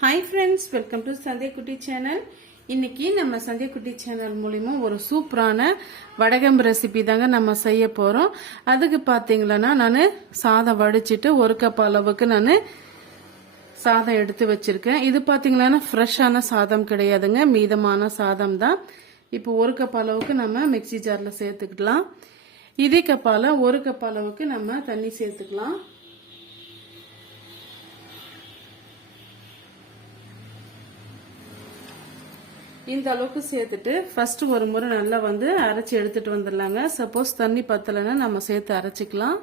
Hi friends welcome to சந்தை குட்டி channel இன்னைக்கு நம்ம சந்தை குட்டி சேனல் மூலிமா ஒரு சூப்பரான வடகம் ரெசிபி தாங்க நம்ம செய்ய போகிறோம் அதுக்கு பார்த்தீங்களன்னா நான் சாதம் வடிச்சிட்டு ஒரு கப் அளவுக்கு நான் சாதம் எடுத்து வச்சிருக்கேன். இது பார்த்தீங்கன்னா ஃப்ரெஷ்ஷான சாதம் கிடையாதுங்க. மீதமான சாதம் தான். இப்போ ஒரு கப் அளவுக்கு நம்ம மிக்ஸி ஜாரில் சேர்த்துக்கலாம். இதே கப்பால் ஒரு கப் அளவுக்கு நம்ம தண்ணி சேர்த்துக்கலாம். இந்த அளவுக்கு சேர்த்துட்டு ஃபர்ஸ்ட் ஒரு முறை நல்லா வந்து அரைச்சி எடுத்துட்டு வந்துடலாங்க. சப்போஸ் தண்ணி பத்தலைன்னா நம்ம சேர்த்து அரைச்சிக்கலாம்.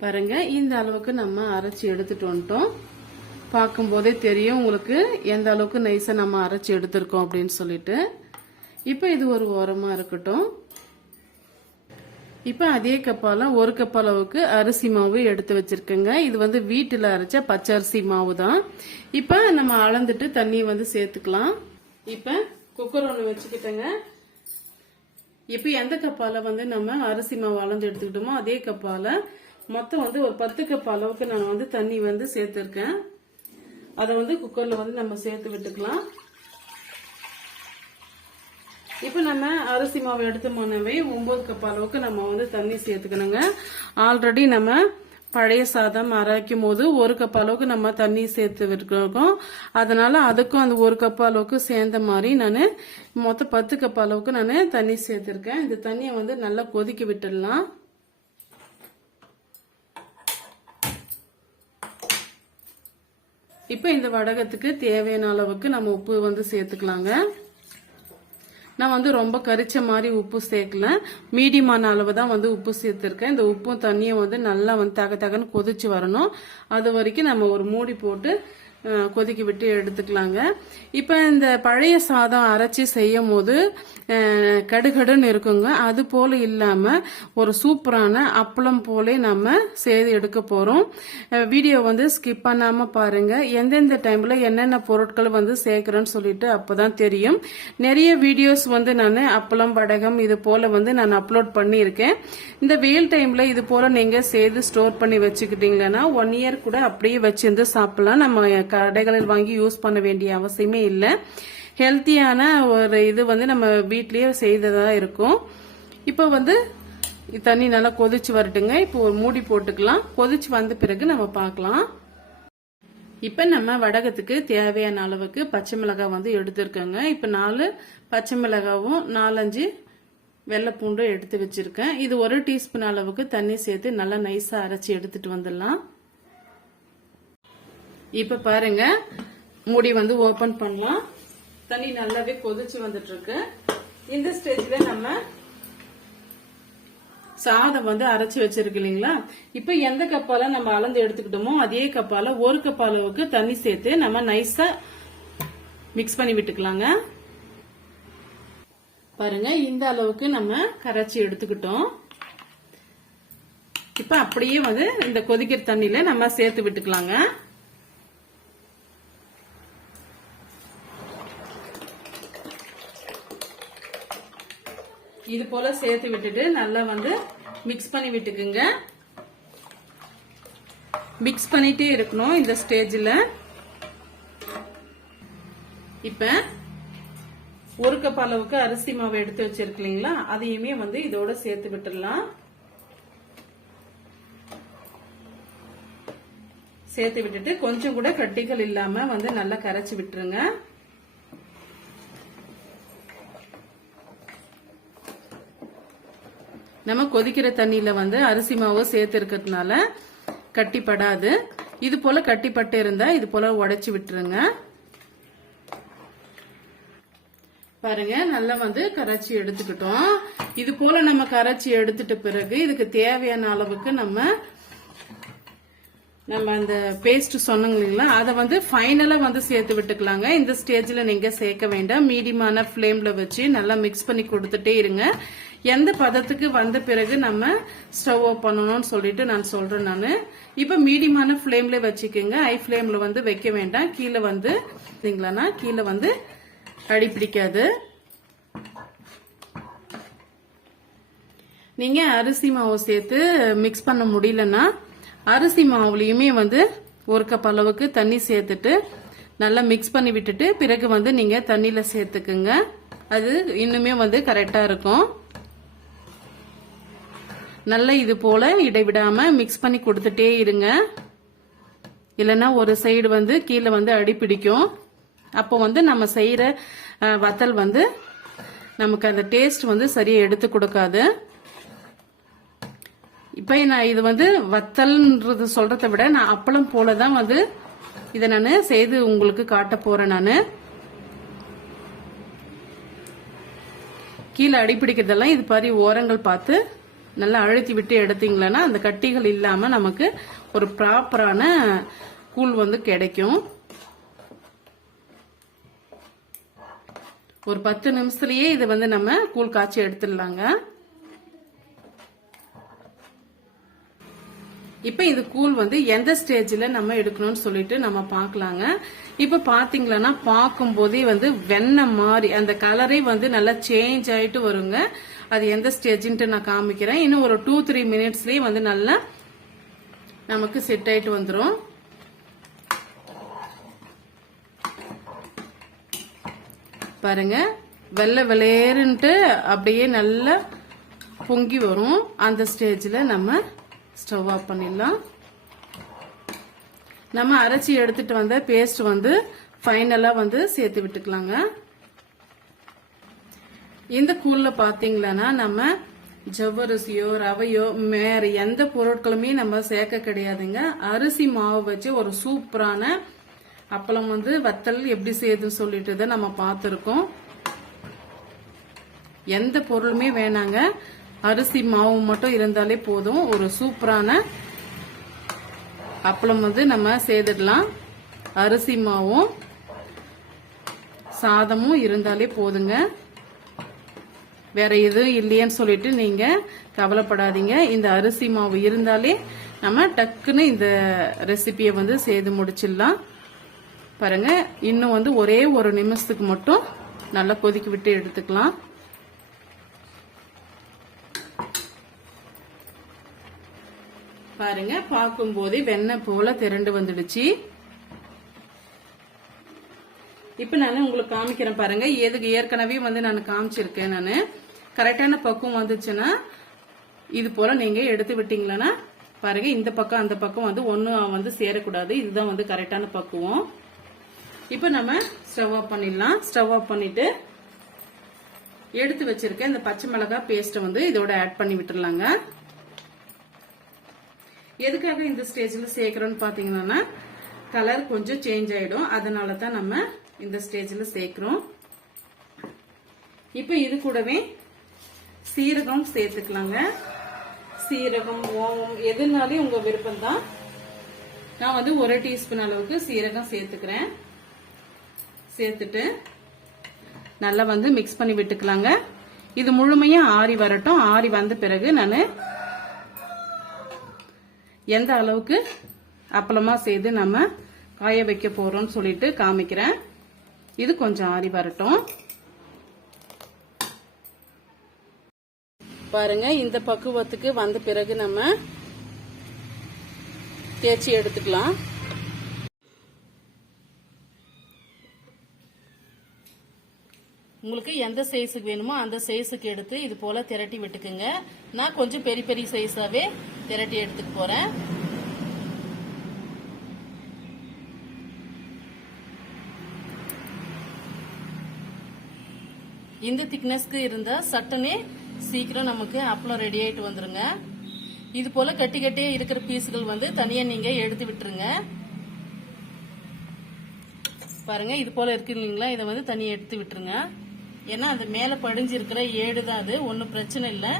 பாருங்க இந்த அளவுக்கு நம்ம அரைச்சி எடுத்துட்டு வந்துட்டோம். பார்க்கும்போதே தெரியும் உங்களுக்கு எந்த அளவுக்கு நைஸாக நம்ம அரைச்சி எடுத்திருக்கோம் அப்படின்னு சொல்லிட்டு. இப்போ இது ஒரு ஓரமாக இருக்கட்டும். இப்போ அதே கப்பால ஒரு கப் அளவுக்கு அரிசி மாவு எடுத்து வச்சிருக்கேங்க. இது வந்து வீட்டில் அரைச்ச பச்சரிசி மாவு தான் இப்போ நம்ம அளந்துட்டு தண்ணியை வந்து சேர்த்துக்கலாம். இப்போ குக்கர் ஒன்று வச்சுக்கிட்டேங்க. இப்போ எந்த கப்பால வந்து நம்ம அரிசி மாவு அளந்து எடுத்துக்கிட்டோமோ அதே கப்பால மொத்தம் வந்து ஒரு பத்து கப் அளவுக்கு நான் வந்து தண்ணி வந்து சேர்த்துருக்கேன். அதை வந்து குக்கர்ல வந்து நம்ம சேர்த்து விட்டுக்கலாம். இப்போ நம்ம அரிசி மாவு எடுத்தோம்னாவே ஒன்பது கப் அளவுக்கு நம்ம வந்து தண்ணி சேர்த்துக்கணுங்க. ஆல்ரெடி நம்ம பழைய சாதம் அரைக்கும் போது ஒரு கப் அளவுக்கு நம்ம தண்ணி சேர்த்து விட்டுருக்கோம் அதனால அதுக்கும் அந்த ஒரு கப் அளவுக்கு சேர்ந்த மாதிரி நான் மொத்தம் பத்து கப் அளவுக்கு நான் தண்ணி சேர்த்துருக்கேன். இந்த தண்ணியை வந்து நல்லா கொதிக்க விட்டுடலாம். இப்போ இந்த வடகத்துக்கு தேவையான அளவுக்கு நம்ம உப்பு வந்து சேர்த்துக்கலாங்க. நான் வந்து ரொம்ப கரிச்ச மாதிரி உப்பு சேர்க்கல. மீடியமான அளவு தான் வந்து உப்பு சேர்த்துருக்கேன். இந்த உப்பும் தண்ணியும் வந்து நல்லா வந்து தக தகன்னு கொதிச்சு வரணும். அது வரைக்கும் நம்ம ஒரு மூடி போட்டு கொதிக்க விட்டு எடுத்துக்கலாங்க. இப்போ இந்த பழைய சாதம் அரைச்சி செய்யும் போது கடுகடுன்னு இருக்குங்க. அது போல இல்லாமல் ஒரு சூப்பரான அப்பளம் போலே நம்ம செய்து எடுக்க போகிறோம் வீடியோ வந்து ஸ்கிப் பண்ணாமல் பாருங்கள் எந்தெந்த டைமில் என்னென்ன பொருட்கள் வந்து சேர்க்குறேன்னு சொல்லிட்டு அப்பதான் தெரியும். நிறைய வீடியோஸ் வந்து நான் அப்பளம் வடகம் இது போல் வந்து நான் அப்லோட் பண்ணியிருக்கேன். இந்த வெயில் டைமில் இது போல் நீங்கள் செய்து ஸ்டோர் பண்ணி வச்சுக்கிட்டீங்கன்னா ஒன் இயர் கூட அப்படியே வச்சிருந்து சாப்பிடலாம். நம்ம கடைகளில் வாங்கி யூஸ் பண்ண வேண்டிய அவசியமே இல்லை. ஹெல்த்தியான ஒரு இது வந்து நம்ம வீட்லேயே செய்ததாக இருக்கும். இப்போ வந்து தண்ணி நல்லா கொதிச்சு வரட்டுங்க. இப்போ ஒரு மூடி போட்டுக்கலாம். கொதிச்சு வந்த பிறகு நம்ம பார்க்கலாம். இப்போ நம்ம வடகத்துக்கு தேவையான அளவுக்கு பச்சை மிளகாய் வந்து எடுத்திருக்கோங்க. இப்போ நாலு பச்சை மிளகாவும் நாலஞ்சு வெள்ளைப்பூண்டும் எடுத்து வச்சிருக்கேன். இது ஒரு டீஸ்பூன் அளவுக்கு தண்ணி சேர்த்து நல்லா நைஸாக அரைச்சி எடுத்துட்டு வந்துடலாம். இப்போ பாருங்க. மூடி வந்து ஓபன் பண்ணலாம். தண்ணி நல்லாவே கொதிச்சு வந்துட்டு இருக்கு இந்த ஸ்டேஜ்ல நம்ம சாதம் வந்து அரைச்சு வச்சிருக்கு இல்லைங்களா? இப்ப எந்த கப்பால நம்ம அளந்து எடுத்துக்கிட்டோமோ அதே கப்பால ஒரு கப் அளவுக்கு தண்ணி சேர்த்து நம்ம நைஸா மிக்ஸ் பண்ணி விட்டுக்கலாங்க. பாருங்க இந்த அளவுக்கு நம்ம கரைச்சி எடுத்துக்கிட்டோம். இப்ப அப்படியே வந்து இந்த கொதிக்கிற தண்ணியில நம்ம சேர்த்து விட்டுக்கலாங்க. இது போல சேர்த்து விட்டுட்டு நல்லா வந்து மிக்ஸ் பண்ணி விட்டுக்குங்க. மிக்ஸ் பண்ணிட்டே இருக்கணும் இந்த ஸ்டேஜில் இப்ப ஒரு கப் அளவுக்கு அரிசி மாவு எடுத்து வச்சிருக்கீங்களா? அதையுமே வந்து இதோட சேர்த்து விட்டுடலாம். சேர்த்து விட்டுட்டு கொஞ்சம் கூட கட்டிகள் இல்லாம வந்து நல்லா கரைச்சி விட்டுருங்க. நம்ம கொதிக்கிற தண்ணியில வந்து அரிசி மாவு சேர்த்து இருக்கிறதுனால கட்டிப்படாது. இது போல கட்டிப்பட்டு இருந்தா இது போல உடைச்சு விட்டுருங்க. பாருங்க நல்லா வந்து கரைச்சி எடுத்துக்கிட்டோம். இது போல நம்ம கரைச்சி எடுத்துட்ட பிறகு இதுக்கு தேவையான அளவுக்கு நம்ம நம்ம அந்த பேஸ்ட் சொன்னோங்க இல்லைங்களா அதை வந்து ஃபைனலாக வந்து சேர்த்து விட்டுக்கலாங்க. இந்த ஸ்டேஜில் நீங்கள் சேர்க்க வேண்டாம். மீடியமான ஃப்ளேமில் வச்சு நல்லா மிக்ஸ் பண்ணி கொடுத்துட்டே இருங்க. எந்த பதத்துக்கு வந்த பிறகு நம்ம ஸ்டவ் ஆஃப் பண்ணணும்னு சொல்லிட்டு நான் சொல்றேன் நான். இப்ப மீடியமான ஃப்ளேம்ல வச்சுக்கோங்க. ஹை ஃப்ளேம்ல வந்து வைக்க வேண்டாம். கீழே வந்து சரிங்களாண்ணா கீழே வந்து அடி பிடிக்காது. நீங்க அரிசி மாவு சேர்த்து மிக்ஸ் பண்ண முடியலன்னா அரிசி மாவுலயுமே வந்து ஒரு கப் அளவுக்கு தண்ணி சேர்த்துட்டு நல்லா மிக்ஸ் பண்ணி விட்டுட்டு பிறகு வந்து நீங்க தண்ணியில சேர்த்துக்குங்க. அது இன்னுமே வந்து கரெக்டா இருக்கும். நல்லா இது போல இடைவிடாம மிக்ஸ் பண்ணி கொடுத்துட்டே இருங்க. இல்லைன்னா ஒரு சைடு வந்து கீழே வந்து அடி பிடிக்கும். அப்போ வந்து நம்ம செய்கிற வத்தல் வந்து நமக்கு அந்த டேஸ்ட் வந்து சரியாக எடுத்து கொடுக்காது. இப்போ நான் இது வந்து வத்தல்ன்றது சொல்கிறத விட நான் அப்பளம் போல தான் வந்து இதை நான் செய்து உங்களுக்கு காட்ட போகிறேன் நான். கீழே அடிப்பிடிக்கிறதெல்லாம் இது மாதிரி ஓரங்கள் பார்த்து நல்லா அழுத்தி விட்டு எடுத்தீங்களன்னா அந்த கட்டிகள் இல்லாம நமக்கு ஒரு ப்ராப்பரான கூழ் வந்து கிடைக்கும். ஒரு பத்து நிமிஷத்துலயே இது வந்து நம்ம கூழ் காய்ச்சி எடுத்துடலாங்க. இப்ப இது கூழ் வந்து எந்த ஸ்டேஜ்ல நம்ம எடுக்கணும்னு சொல்லிட்டு நம்ம பார்க்கலாங்க. இப்ப பாத்தீங்களன்னா பார்க்கும் போதே வந்து வெண்ணெய் மாதிரி அந்த கலரே வந்து நல்லா சேஞ்ச் ஆயிட்டு வருங்க. அது எந்த ஸ்டேஜின்ட்டு நான் காமிக்கிறேன். இன்னும் ஒரு டூ த்ரீ மினிட்ஸ்லயே வந்து நல்லா நமக்கு செட் ஆயிட்டு வந்துடும் பாருங்க. வெள்ளை வெளேருன்ட்டு அப்படியே நல்லா பொங்கி வரும். அந்த ஸ்டேஜில் நம்ம ஸ்டவ் ஆஃப் பண்ணிடலாம். நம்ம அரைச்சி எடுத்துட்டு வந்த பேஸ்ட் வந்து ஃபைனலாக வந்து சேர்த்து விட்டுக்கலாங்க. இந்த கூழ்ல பாத்தீங்களன்னா நம்ம ஜவ்வரிசியோ ரவையோ வேற எந்த பொருட்களுமே நம்ம சேர்க்க கிடையாதுங்க. அரிசி மாவு வச்சு ஒரு சூப்பரான அப்பளம் வந்து வத்தல் எப்படி செய்யுதுன்னு சொல்லிட்டு தான் நம்ம பார்த்துருக்கோம். எந்த பொருளுமே வேணாங்க. அரிசி மாவு மட்டும் இருந்தாலே போதும். ஒரு சூப்பரான அப்பளம் வந்து நம்ம சேர்த்துடலாம் அரிசி மாவும் சாதமும் இருந்தாலே போதுங்க. வேற எதுவும் இல்லையேன்னு சொல்லிட்டு நீங்க கவலைப்படாதீங்க. இந்த அரிசி மாவு இருந்தாலே நம்ம டக்குன்னு இந்த ரெசிபியை வந்து செய்து முடிச்சிடலாம். பாருங்க இன்னும் வந்து ஒரே ஒரு நிமிஷத்துக்கு மட்டும் நல்லா கொதிக்க விட்டு எடுத்துக்கலாம். பாருங்க பார்க்கும்போதே வெண்ணெய் போல திரண்டு வந்துடுச்சு. இப்ப நான் உங்களுக்கு காமிக்கிறேன் பாருங்க எதுக்கு? ஏற்கனவே வந்து நான் காமிச்சிருக்கேன் நான். கரெக்டான பக்குவம் வந்துச்சுன்னா இது போல நீங்க எடுத்து விட்டீங்களன்னா பாருங்க இந்த பக்கம் அந்த பக்கம் வந்து ஒன்னும் வந்து சேரக்கூடாது. இதுதான் வந்து கரெக்டான பக்குவம். இப்ப நம்ம ஸ்டவ் ஆஃப் பண்ணிடலாம். ஸ்டவ் ஆஃப் பண்ணிட்டு எடுத்து வச்சிருக்க இந்த பச்சை மிளகாய் பேஸ்ட்டை வந்து இதோட ஆட் பண்ணி விட்டுறலாங்க. எதுக்காக இந்த ஸ்டேஜில் சேர்க்குறோன்னு பார்த்தீங்கன்னா கலர் கொஞ்சம் சேஞ்ச் ஆகிடும் அதனால தான் நம்ம இந்த ஸ்டேஜில் சேர்க்குறோம். இப்போ இது கூடவே சீரகம் சேர்த்துக்கலாங்க. சீரகம் ஓமம் எதுனாலே உங்கள் விருப்பம் தான் நான் வந்து ஒரு டீஸ்பூன் அளவுக்கு சீரகம் சேர்த்துக்கிறேன். சேர்த்துட்டு நல்லா வந்து மிக்ஸ் பண்ணி விட்டுக்கலாங்க. இது முழுமையாக ஆறி வரட்டும். ஆறி வந்த பிறகு நான் எந்த அளவுக்கு அப்பளமாக செய்து நம்ம காய வைக்க போகிறோம்னு சொல்லிட்டு காமிக்கிறேன். இது கொஞ்சம் ஆறி வரட்டும். பாருங்க இந்த பக்குவத்துக்கு வந்த பிறகு நம்ம தேய்ச்சி எடுத்துக்கலாம். உங்களுக்கு எந்த சைஸுக்கு வேணுமோ அந்த சைஸுக்கு எடுத்து இது போல திரட்டி விட்டுக்குங்க. நான் கொஞ்சம் பெரிய பெரிய சைஸாவே திரட்டி எடுத்துட்டு போறேன். இந்த திக்னஸ்க்கு இருந்தா சட்டனே சீக்கிரம் நமக்கு அப்பளம் ரெடி ஆயிட்டு வந்துருங்க. இது போல கட்டி கட்டியே இருக்கிற பீஸுகள் வந்து தனியா நீங்க எடுத்து விட்டுருங்க. பாருங்க இது போல இருக்கு இல்லைங்களா? இதை வந்து தனியா எடுத்து விட்டுருங்க. ஏன்னா அது மேல படிஞ்சிருக்கிற ஏடு தான் அது. ஒன்றும் பிரச்சனை இல்லை.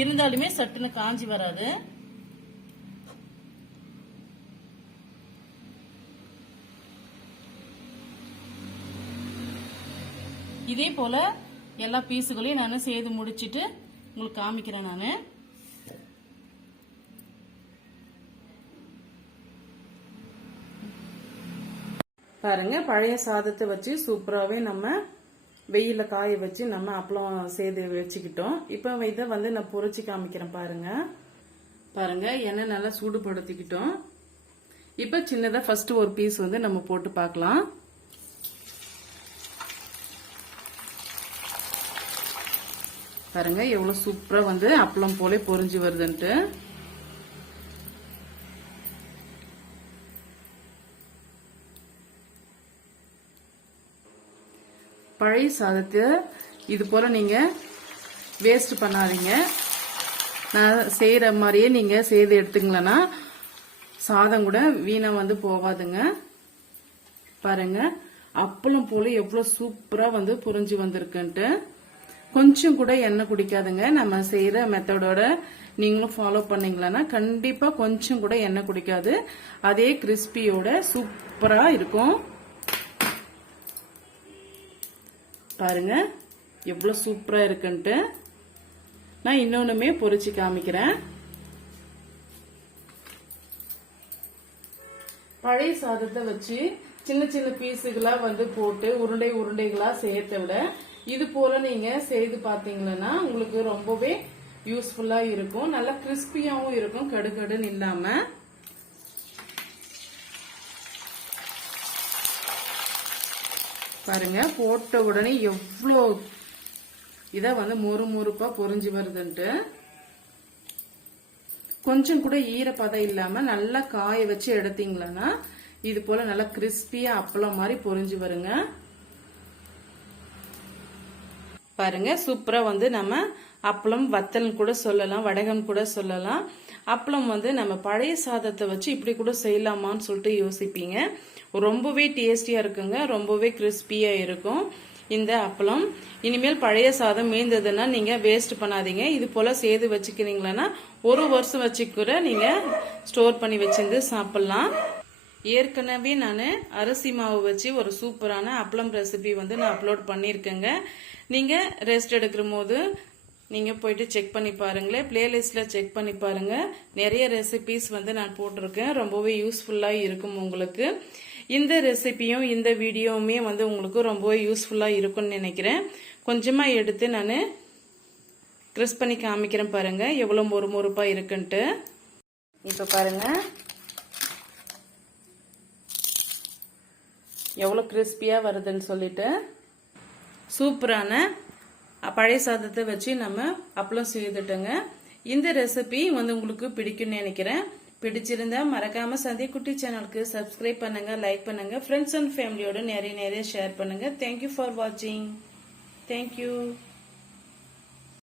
இருந்தாலுமே சட்டுன்னு காஞ்சி வராது. இதே போல எல்லா பீஸுகளையும் நான் செய்து முடிச்சிட்டு உங்களுக்கு காமிக்கிறேன் நான். பாருங்க பழைய சாதத்தை வச்சு சூப்பராகவே நம்ம வெயிலில் காய வச்சு நம்ம அப்பளம் சேர்த்து வச்சுக்கிட்டோம். இப்போ இதை வந்து நான் பொறிச்சு காமிக்கிறேன் பாருங்க. பாருங்க எண்ணெய் நல்லா சூடுபடுத்திக்கிட்டோம். இப்போ சின்னதாக ஃபர்ஸ்ட் ஒரு பீஸ் வந்து நம்ம போட்டு பார்க்கலாம். பாருங்க எவ்வளோ சூப்பராக வந்து அப்பளம் போலே பொறிஞ்சு வருதுன்ட்டு. பழைய சாதத்தை இது போல நீங்கள் வேஸ்ட் பண்ணாதீங்க. நான் செய்கிற மாதிரியே நீங்கள் செய்து எடுத்துங்களேன்னா சாதம் கூட வீணாக வந்து போகாதுங்க. பாருங்க. அப்பளம் போல எவ்வளோ சூப்பராக வந்து புரிஞ்சு வந்திருக்குன்ட்டு. கொஞ்சம் கூட எண்ணெய் குடிக்காதுங்க. நம்ம செய்கிற மெத்தடோட நீங்களும் ஃபாலோ பண்ணீங்களன்னா கண்டிப்பாக கொஞ்சம் கூட எண்ணெய் குடிக்காது. அதே கிறிஸ்பியோட சூப்பராக இருக்கும். பாருங்க. எவ்வளவு சூப்பரா இருக்குன்ட்டு. நான் இன்னொன்னுமே பொரிச்சு காமிக்கிறேன். பழைய சாதத்தை வச்சு சின்ன சின்ன பீஸுகளாக வந்து போட்டு உருண்டை உருண்டைகளா சேர்த்த விட இது போல நீங்க செய்து பார்த்தீங்கன்னா உங்களுக்கு ரொம்பவே யூஸ்ஃபுல்லா இருக்கும். நல்லா கிறிஸ்பியாவும் இருக்கும் கடுகடுன்னு இல்லாமல் பாருங்க போட்ட உடனே எவ்வளோ இத வந்து மொறு மொறுப்பா பொரிஞ்சு வருதுன்ட்டு. கொஞ்சம் கூட ஈரப்பதம் இல்லாம நல்லா காய வச்சு எடுத்தீங்களன்னா இது போல நல்லா கிறிஸ்பியா அப்பளம் மாதிரி பொரிஞ்சு வருங்க. பாருங்க சூப்பரா வந்து நம்ம அப்பளம் வத்தல் கூட சொல்லலாம் வடகம் கூட சொல்லலாம். அப்பளம் வந்து நம்ம பழைய சாதத்தை வச்சு இப்படி கூட செய்யலாமான்னு சொல்லிட்டு யோசிப்பீங்க. ரொம்பவே டேஸ்டியா இருக்குங்க ரொம்பவே கிறிஸ்பியா இருக்கும் இந்த அப்பளம். இனிமேல் பழைய சாதம் மீந்ததுன்னா நீங்க வேஸ்ட் பண்ணாதீங்க. இது போல செய்து வச்சுக்கிறீங்களா ஒரு வருஷம் வச்சு கூட நீங்க ஸ்டோர் பண்ணி வச்சிருந்து சாப்பிடலாம். ஏற்கனவே நான் அரிசி மாவு வச்சு ஒரு சூப்பரான அப்பளம் ரெசிபி வந்து நான் அப்லோட் பண்ணியிருக்கேங்க. நீங்கள் ரெஸ்ட் எடுக்கிற போது நீங்கள் போயிட்டு செக் பண்ணி பாருங்களேன். பிளேலிஸ்ட்டில் செக் பண்ணி பாருங்கள் நிறைய ரெசிபிஸ் வந்து நான் போட்டிருக்கேன். ரொம்பவே யூஸ்ஃபுல்லாக இருக்கும் உங்களுக்கு. இந்த ரெசிபியும் இந்த வீடியோவுமே வந்து உங்களுக்கு ரொம்பவே யூஸ்ஃபுல்லாக இருக்கும்னு நினைக்கிறேன். கொஞ்சமாக எடுத்து நான் க்ரிஸ் பண்ணி காமிக்கிறேன் பாருங்கள் எவ்வளோ மொறு மொறுப்பாக இருக்குன்ட்டு. இப்போ பாருங்கள் எவ்வளோ கிறிஸ்பியாக வருதுன்னு சொல்லிட்டு சூப்பரான பழைய சாதத்தை வச்சு நம்ம அப்பளம் செய்துட்டோங்க. இந்த ரெசிபி வந்து உங்களுக்கு பிடிக்கும்னு நினைக்கிறேன். பிடிச்சிருந்தா மறக்காம சந்தை குட்டி சேனலுக்கு சப்ஸ்கிரைப் பண்ணுங்க லைக் பண்ணுங்க. ஃப்ரெண்ட்ஸ் அண்ட் ஃபேமிலியோட நிறைய நிறைய ஷேர் பண்ணுங்க. தேங்க்யூ ஃபார் வாட்சிங் தேங்க்யூ